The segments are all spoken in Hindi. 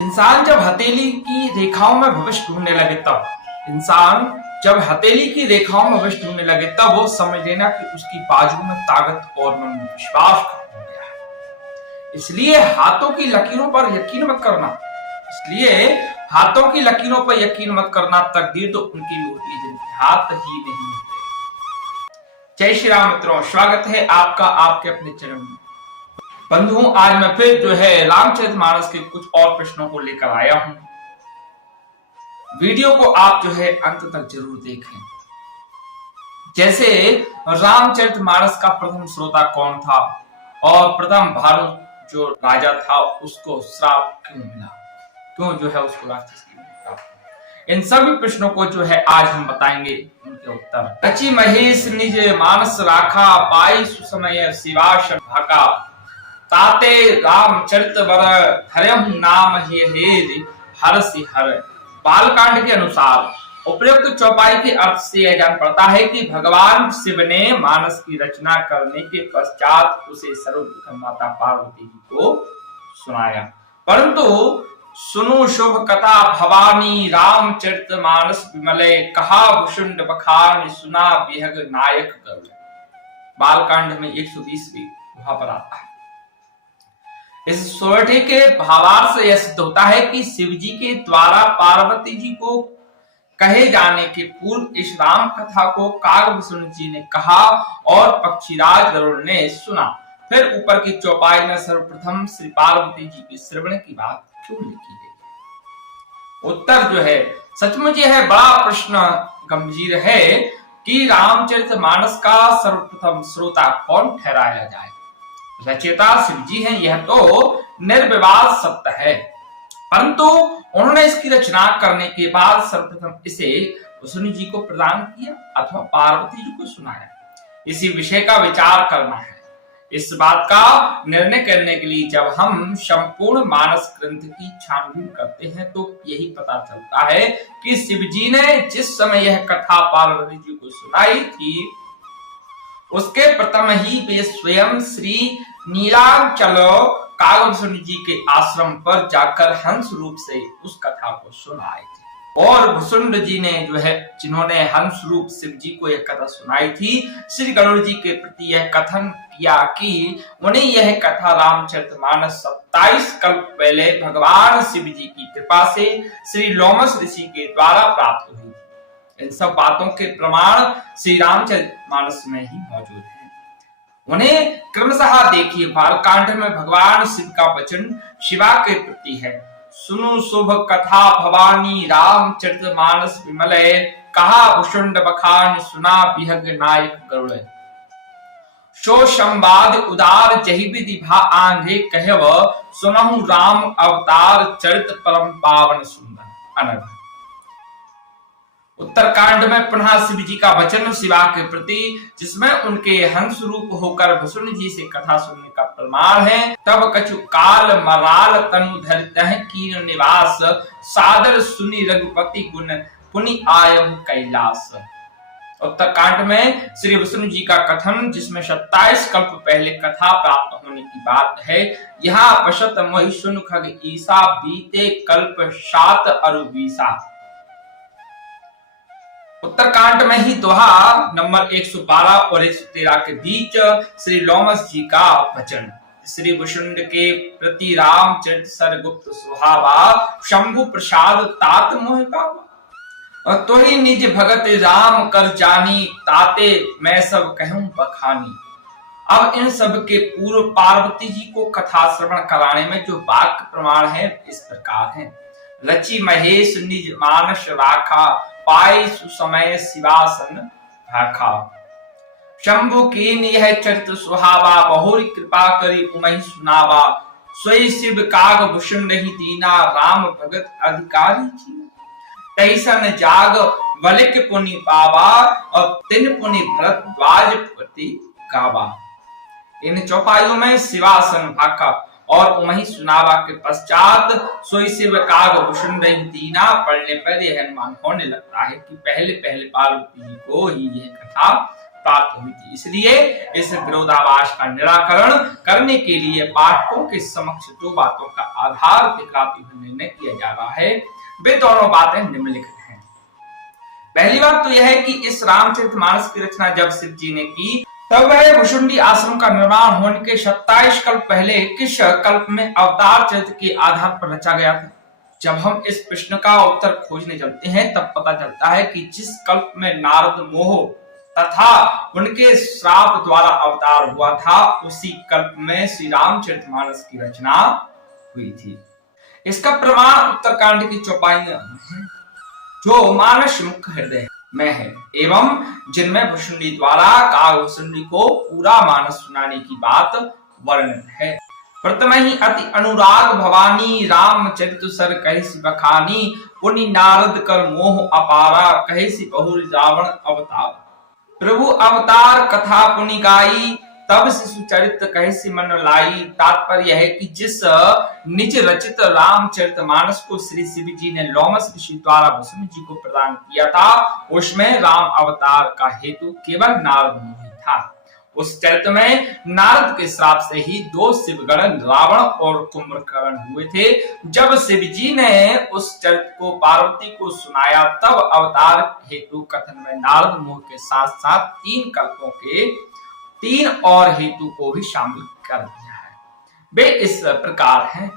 इंसान जब हथेली की रेखाओं में भविष्य ढूंढने लगे तब वो समझ लेना कि उसकी बाजू में ताकत और मन में विश्वास खत्म हो गया है। इसलिए हाथों की लकीरों पर यकीन मत करना। तकदीर तो उनकी भी होती है जिनके हाथ ही नहीं होते। जय श्री राम मित्रों, स्वागत है आपका आपके अपने चैनल में। बंधुओं, आज मैं फिर रामचरितमानस के कुछ और प्रश्नों को लेकर आया हूं। वीडियो को आप अंत तक जरूर देखें। जैसे रामचरितमानस का प्रथम श्रोता कौन था और प्रथम भारत जो राजा था उसको श्राप क्यों मिला, उसको राक्षस क्यों मिला। इन सभी प्रश्नों को आज हम बताएंगे उनके उत्तर। रचि महेश निज मानस राखा, पाई सुसमय शिवासन भाका, ताते रामचरित वर हरहु नाम हे हरसि हर। बालकांड के अनुसार उपयुक्त चौपाई के अर्थ से यह जान पड़ता है कि भगवान शिव ने मानस की रचना करने के पश्चात उसे सर्वप्रथम माता पार्वती जी को सुनाया। परंतु सुनो शुभ कथा भवानी, रामचरित मानस विमले, कहा भुषुंड बखान, सुना बिहग नायक गरुड़। बालकांड में 120वीं वहां पर आता है। इस सोरठे के भावार्थ से यह सिद्ध होता है कि शिव जी के द्वारा पार्वती जी को कहे जाने के पूर्व इस राम कथा को कागभूषण जी ने कहा और पक्षीराज गरुड़ ने सुना। फिर ऊपर की चौपाई में सर्वप्रथम श्री पार्वती जी के श्रवण की बात क्यों लिखी गई। उत्तर सचमुच यह बड़ा प्रश्न गंभीर है कि रामचरितमानस का सर्वप्रथम श्रोता कौन ठहराया जाए। रचयिता शिव जी हैं, यह तो निर्विवाद सत्य है, परंतु उन्होंने इसकी रचना करने के बाद सर्वप्रथम इसे भुषुंड जी को प्रदान किया अथवा पार्वती जी को सुनाया। इसी विषय का विचार करना है। इस बात का निर्णय करने के लिए जब हम संपूर्ण मानस ग्रंथ की छानबीन करते हैं तो यही पता चलता है कि शिव जी ने जिस समय यह कथा पार्वती जी को सुनाई थी उसके प्रथम ही वे स्वयं श्री नीलांचल कागभूषण जी के आश्रम पर जाकर हंस रूप से उस कथा को सुनाई थी। और भुषुंड जी ने जिन्होंने हंस रूप शिव जी को यह कथा सुनाई थी, श्री गरुड़ जी के प्रति यह कथन किया कि उन्हें यह कथा रामचरितमानस 27 कल्प पहले भगवान शिव जी की कृपा से श्री लोमस ऋषि के द्वारा प्राप्त हुई। इन सब बातों के प्रमाण श्री रामचरितमानस में ही मौजूद हैं। उन्हें क्रमशः देखिए। बालकांड में भगवान शिव का वचन शिवा के प्रति है। सुनो शुभ कथा भवानी, रामचरितमानस विमले, कहा भुषुंड बखान, सुना बिहग नायक गरुड़। सो संवाद उदार जहि विधि भा आंगे कहव, सुनहु राम अवतार चरित परम पावन सुंदर अनघ। उत्तरकांड में पुनः शिव जी का वचन शिवा के प्रति, जिसमें उनके हंस रूप होकर भुषुंड जी से कथा सुनने का प्रमाण है। तब कछु काल मराल तनु धरितहि कीन निवास, सादर सुनि रघुपति गुण पुनि आयम कैलास। उत्तरकांड में श्री भुषुंड जी का कथन, जिसमें 27 कल्प पहले कथा प्राप्त होने की बात है। यहाँ पशत मोहि सुन खग ईसा, बीते कल्प 7 अरु 20। उत्तरकांड में ही दोहा नंबर 112 और 113 के बीच श्री लोमस जी का वचन, श्री भुषुंड के प्रति रामचरित सरगुप्त सुहावा, शंभु प्रसाद तात मोह पावा, तो ही निज भगत राम कर जानी, ताते मैं सब कहूं बखानी। अब इन सब के पूर्व पार्वती जी को कथा श्रवण कराने में जो वाक्य प्रमाण है इस प्रकार है। रचि महेश निज मानस राखा, पाई सुसमय शिवासन भाखा, शंभु कीन यह चरित सुहावा, बहुरी कृपा करी उमहि सुनावा, सोई शिव काग भुषुंड ही दीना, राम भगत अधिकारी थी, तैसन जाग वलिक पुनि पावा, और तिन पुनि भरद्वाज पति गावा। इन चौपाइयों में शिवासन भाखा और उमहि सुनावा के पश्चात सोई शिव काग भुषुंड ही दीना पढ़ने पर यह अनुमान होने लगता है कि पहले पार्वती जी को ही यह कथा प्राप्त हुई थी। इसलिए इस विरोधाभास का निराकरण करने के लिए पाठकों के समक्ष दो बातों का आधार दिखलाते हुए निर्णय किया जा रहा है। वे दोनों बातें निम्नलिखित हैं। पहली बात तो यह है कि इस रामचरितमानस की रचना जब शिव जी ने की तब वह भुशुंडी आश्रम का निर्माण होने के 27 कल्प पहले किस कल्प में अवतार चरित्र के आधार पर रचा गया था। जब हम इस प्रश्न का उत्तर खोजने चलते हैं तब पता चलता है कि जिस कल्प में नारद मोह तथा उनके श्राप द्वारा अवतार हुआ था उसी कल्प में श्री रामचरितमानस की रचना हुई थी। इसका प्रमाण उत्तरकांड की चौपाइयां जो मानस मुख हृदय में है एवं जिनमें भुशुंडी द्वारा काव्यभुशुंडी को पूरा मानस सुनाने की बात वर्णित है। प्रथम ही अति अनुराग भवानी राम चरित सर कहिसी बखानी पुनि नारद कर मोह अपारा कहिसी बहुल रावण अवतार। प्रभु अवतार कथा पुनि गाई तब शिशु चरित्र कहिसी मन लाई। तात्पर्य है कि जिस निज रचित रामचरितमानस को श्री शिव जी ने लोमस ऋषि द्वारा भुशुंडी जी को प्रदान किया था उसमें राम अवतार का हेतु केवल नारद मुनि था। उस चरित्र में नारद के श्राप से ही दो शिवगण रावण और कुंभकर्ण हुए थे। जब शिव जी ने उस चरित्र को पार्वती को सुनाया तब अवतार हेतु कथन में नारद मुनि के साथ साथ 3 कल्पों के 3 और हेतु को भी शामिल कर दिया है। वे इस प्रकार हैं।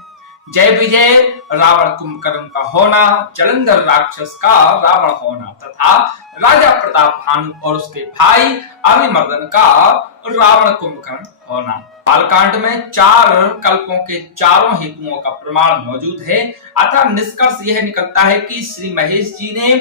जय विजय रावण कुंभकर्ण का होना, जलंधर राक्षस का रावण होना तथा राजा प्रताप भानु और उसके भाई अरिमर्दन का रावण कुंभकर्ण होना। बालकांड में 4 कल्पों के चारों हेतुओं का प्रमाण मौजूद है। अतः निष्कर्ष यह निकलता है कि श्री महेश जी ने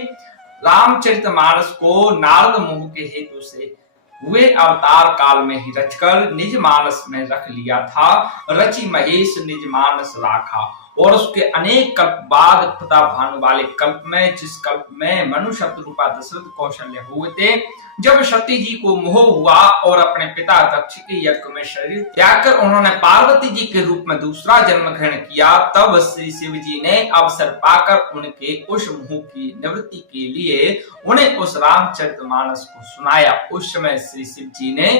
रामचरितमानस को नारद मुनि के हेतु से हुए अवतार काल में ही रचकर निज मानस में रख लिया था। रचि महेश निज मानस राखा। और उसके अनेक कल्प बाद प्रताप भानु वाले कल्प में जिस कल्प में मनु शत्रुपा दशरथ कौशल्य हुए थे जब सती जी को मोह हुआ और अपने पिता दक्ष के यज्ञ में शरीर त्याग कर उन्होंने पार्वती जी के रूप में दूसरा जन्म ग्रहण किया तब श्री शिव जी ने अवसर पाकर उनके उस मोह की निवृत्ति के लिए उन्हें उस रामचरितमानस को सुनाया। उस समय श्री शिव जी ने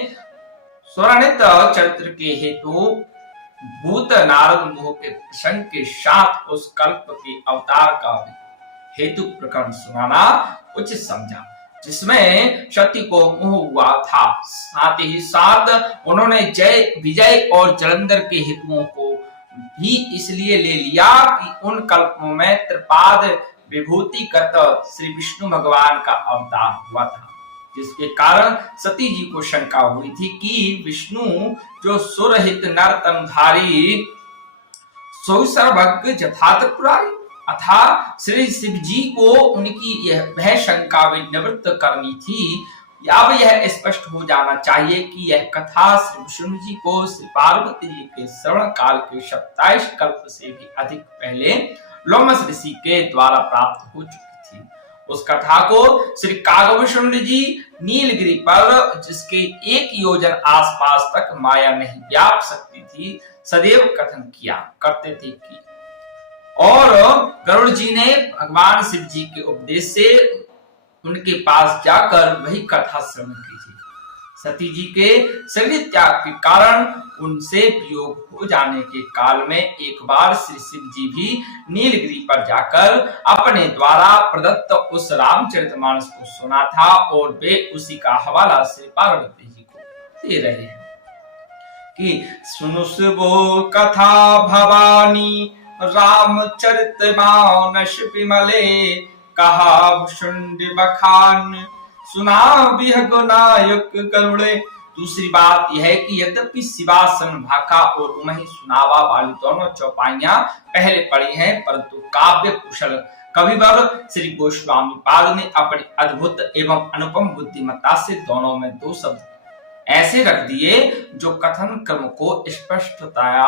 स्वर्णित चरित्र के हेतु भूत नारद मोह के प्रसंग के साथ उस कल्प के अवतार का हेतु प्रकरण सुनाना उचित समझा जिसमें सती को मोह हुआ था। साथ ही साथ उन्होंने जय विजय और जलंधर के हेतुओं को भी इसलिए ले लिया कि उन कल्पों में त्रिपाद विभूतिगत श्री विष्णु भगवान का अवतार हुआ था जिसके कारण सती जी को शंका हुई थी कि विष्णु जो सुरहित नर तनुधारी सो सर्वज्ञ जथात पुरारी अथा श्री शिव जी को उनकी वह शंका भी निवृत्त करनी थी। अब यह स्पष्ट हो जाना चाहिए कि यह कथा श्री विष्णु जी को श्री पार्वती जी के श्रवण काल के 27 कल्प से भी अधिक पहले लोमस ऋषि के द्वारा प्राप्त हो चुकी थी। उस कथा को श्री कागभूषण जी नीलगिरी पर जिसके 1 योजन आसपास तक माया नहीं व्याप सकती थी सदैव कथन किया करते थे कि और गरुड़ जी ने भगवान शिव जी के उपदेश से उनके पास जाकर वही कथा श्रवण की थी। सती जी के शरीर त्याग के कारण उनसे वियोग हो जाने के काल में एक बार श्री शिव जी भी नीलगिरी पर जाकर अपने द्वारा प्रदत्त उस रामचरितमानस को सुना था और वे उसी का हवाला से पार्वती जी को दे रहे हैं कि सुनु सुबो कथा भवानी रामचरितमानस विमले कहा भुशुंडी बखान सुना विहगुनायक करुणे। दूसरी बात यह है कि यद्यपि शिवासन भाका और उमही सुनावा वाली दोनों चौपाइयां पहले पढ़ी हैं परंतु काव्य कुशल कविवर श्री गोस्वामी पाद ने अपनी अद्भुत एवं अनुपम बुद्धिमत्ता से दोनों में 2 शब्द ऐसे रख दिए जो कथन क्रम को स्पष्टतया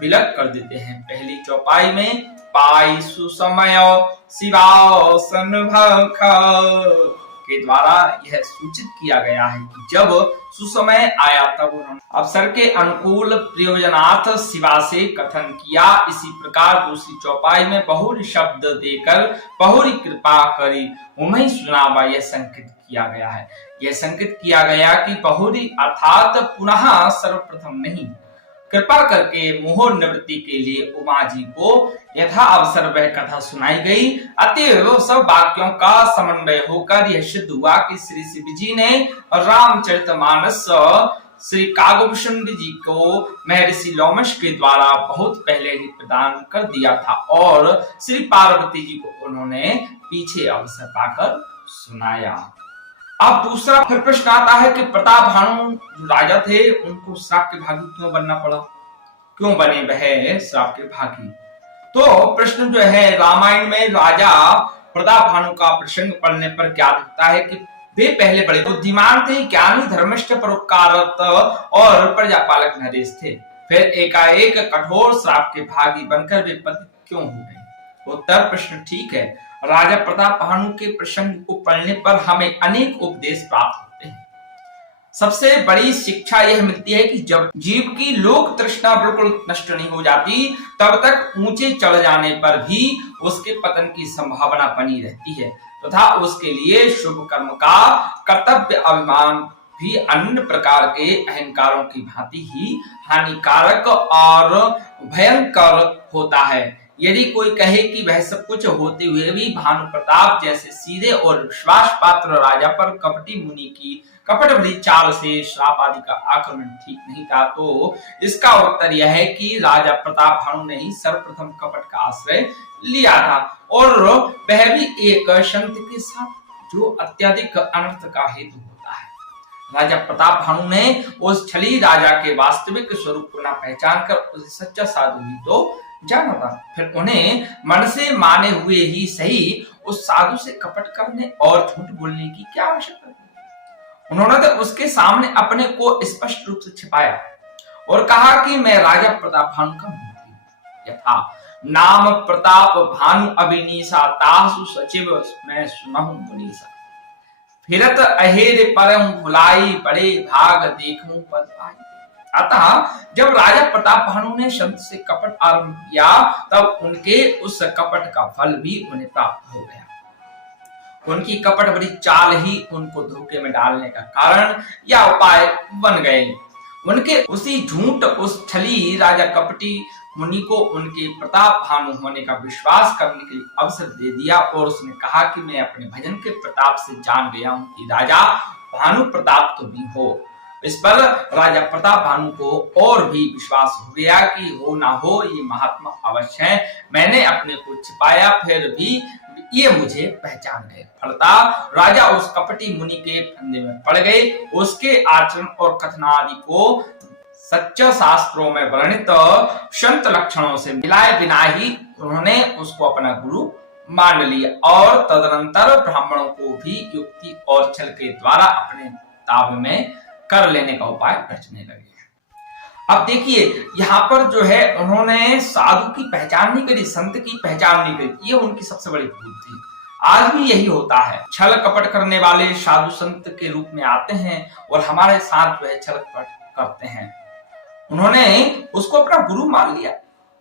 विलग कर देते हैं। पहली चौपाई में पाई सुसमय शिवासन भाखा के द्वारा यह सूचित किया गया है कि जब सुसमय आया तब उन्होंने अवसर के अनुकूल प्रयोजनार्थ शिवा से कथन किया। इसी प्रकार दूसरी चौपाई में बहुरी शब्द देकर बहुरी कृपा करी उन्हें सुनावा यह संकेत किया गया है। यह संकेत किया गया कि बहुरी अर्थात पुनः सर्वप्रथम नहीं, कृपा करके मोह निवृत्ति के लिए उमा जी को यथा अवसर वह कथा सुनाई गई। अतएव सब वाक्यों का समन्वय होकर यह सिद्ध हुआ कि श्री शिव जी ने रामचरितमानस श्री कागभूषण जी को महर्षि लोमश के द्वारा बहुत पहले ही प्रदान कर दिया था और श्री पार्वती जी को उन्होंने पीछे अवसर पाकर सुनाया। अब दूसरा फिर प्रश्न आता है कि प्रताप भानु जो राजा थे उनको श्राप के भागी क्यों बनना पड़ा, क्यों बने वह श्राप के भागी। तो प्रश्न जो है रामायण में राजा प्रताप भानु का प्रसंग पढ़ने पर क्या दिखता है कि वे पहले बड़े बुद्धिमान थे, ज्ञानी, धर्मिष्ठ, परोपकारत और प्रजापालक नरेश थे। फिर एकाएक कठोर श्राप के भागी बनकर वे पतित क्यों हो गए। उत्तर प्रश्न ठीक है। राजा प्रताप भानु के प्रसंग को पढ़ने पर हमें अनेक उपदेश प्राप्त होते हैं। सबसे बड़ी शिक्षा यह मिलती है कि जब जीव की लोक तृष्णा बिल्कुल नष्ट नहीं हो जाती तब तक ऊंचे चढ़ जाने पर भी उसके पतन की संभावना बनी रहती है तथा उसके लिए शुभ कर्म का कर्तव्य अभिमान भी अन्य प्रकार के अहंकारों की भांति ही हानिकारक और भयंकर होता है। यदि कोई कहे कि वह सब कुछ होते हुए भी भानु प्रताप जैसे सीधे और विश्वास पात्र राजा पर कपटी मुनि की कपट भरी चाल से श्राप आदि का आक्रमण ठीक नहीं था, तो इसका उत्तर यह है कि राजा प्रताप भानु ने ही सर्वप्रथम कपट का आश्रय लिया था और वह भी एक संत के साथ जो अत्यधिक अनर्थ का हेतु होता है। राजा प्रताप भानु ने उस छली राजा के वास्तविक स्वरूप को न पहचान कर उसे सच्चा साधु ही तो जाना था। फिर उन्हें मन से माने हुए ही सही उस साधु से कपट करने और झूठ बोलने की क्या आवश्यकता थी। उन्होंने तो उसके सामने अपने को स्पष्ट रूप से छिपाया और कहा कि मैं राजा प्रताप भानु का मंत्री यथा नाम प्रताप भानु अभिनीसा तासु सचिव मैं सुनहु मुनीसा फिरत अहेर परम भुलाई बड़े भाग देखूं पद पाई। अतः जब राजा प्रताप भानु ने संत से कपट आरंभ किया तब उनके उस कपट का फल भी उन्हें प्राप्त हो गया। उनकी कपट भरी चाल ही उनको धोखे में डालने का कारण या उपाय बन गए। उनके उसी झूठ उस छली राजा कपटी मुनि को उनके प्रताप भानु होने का विश्वास करने के लिए अवसर दे दिया और उसने कहा कि मैं अपने भजन के प्रताप से जान गया हूं कि राजा भानु प्रताप तो भी हो। इस पर राजा प्रताप भानु को और भी विश्वास हो गया कि हो ना हो ये महात्मा अवश्य है। मैंने अपने को छिपाया फिर भी ये मुझे पहचान गए। फलतः राजा उस कपटी मुनि के फंदे में पड़ गए। उसके आचरण और कथनादि को सच्चा शास्त्रों में वर्णित संत लक्षणों से मिलाए बिना ही उन्होंने उसको अपना गुरु मान लिया और तदनंतर ब्राह्मणों को भी युक्ति और छल के द्वारा अपने ताब में कर लेने का उपाय रचने लगे। अब देखिए यहाँ पर जो है उन्होंने साधु की पहचान नहीं करी, संत की पहचान नहीं करी। ये उनकी सबसे बड़ी भूल थी। आज भी यही होता है, छल कपट करने वाले साधु संत के रूप में आते हैं और हमारे साथ जो है छल कपट करते हैं। उन्होंने उसको अपना गुरु मान लिया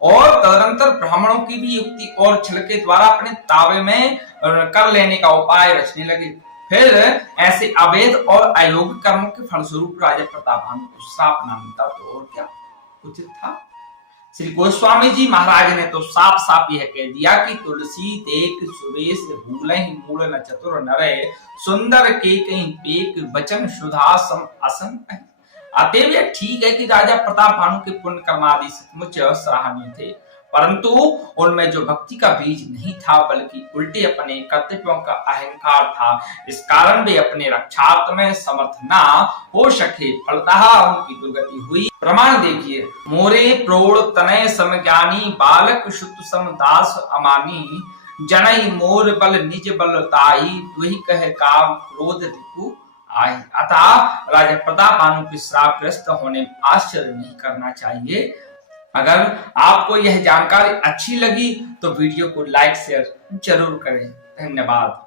और तदनंतर ब्राह्मणों की भी युक्ति और छल के द्वारा अपने ताबे में कर लेने का उपाय रचने लगे। फिर ऐसे अवैध और अयोग्य कर्मों के फलस्वरूप राजा प्रताप भानु को श्राप ना मिलता तो और क्या उचित था। श्री गोस्वामी जी महाराज ने तो साफ साफ यह कह दिया कि तुलसी देख सुरेश भूलहि मूल न चतुर नरे सुंदर के कहीं पेक वचन सुधा सम असन। अतएव यह ठीक है कि राजा प्रताप भानु के पुण्य कर्मादि सचमुच सराहनीय थे, परंतु उनमें जो भक्ति का बीज नहीं था बल्कि उल्टे अपने कर्तव्यों का अहंकार था। इस कारण वे अपने रक्षार्थ में समर्थ ना हो सके। फलतः उनकी दुर्गति हुई। प्रमाण देखिए, मोरे प्रोड़ तनय समज्ञानी बालक शुद्ध सम दास अमानी जनई मोर बल निज बलताई वही कह काम क्रोध रिपु आई। अतः राजा प्रताप भानु के श्रापग्रस्त होने में आश्चर्य नहीं करना चाहिए। अगर आपको यह जानकारी अच्छी लगी तो वीडियो को लाइक शेयर जरूर करें। धन्यवाद।